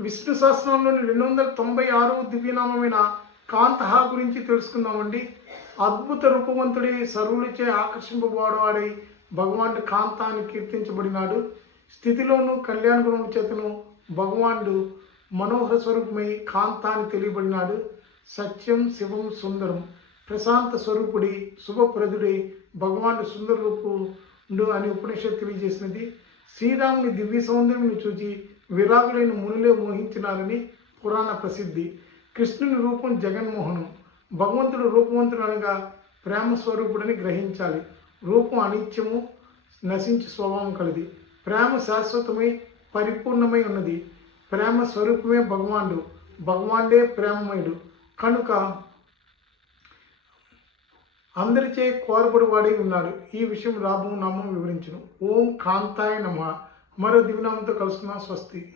విష్ణు సహస్రనామంలోని 296 దివ్యనామమైన కాంతహ గురించి తెలుసుకుందామండి. అద్భుత రూపవంతుడి, సర్వులచే ఆకర్షింపబడవాడై భగవానుడు కాంత అని కీర్తించబడినాడు. స్థితిలోను కళ్యాణ గుణం చేతను భగవానుడు మనోహర స్వరూపమై కాంత అని తెలియబడినాడు. సత్యం, శివం, సుందరం, ప్రశాంత స్వరూపుడి, శుభప్రదుడి భగవానుడు సుందర రూపుడు అని ఉపనిషత్తు తెలియజేసినది. శ్రీరాముని దివ్య సౌందర్యం చూచి విరాగులైన మునులే మోహించినారని పురాణ ప్రసిద్ధి. కృష్ణుని రూపం జగన్మోహనం. భగవంతుడు రూపవంతుడు అనగా ప్రేమ స్వరూపుడని గ్రహించాలి. రూపం అనిత్యము, నశించే స్వభావం కలది. ప్రేమ శాశ్వతమై పరిపూర్ణమై ఉన్నది. ప్రేమ స్వరూపమే భగవానుడు. భగవానుడే ప్రేమమయుడు కనుక అందరిచే కోరబడివాడై ఉన్నాడు. ఈ విషయం రాబో నామం వివరించును. ఓం కాంతాయ నమః. మరో దివ్యనామంతో కలుసుకున్నాం. స్వస్తి.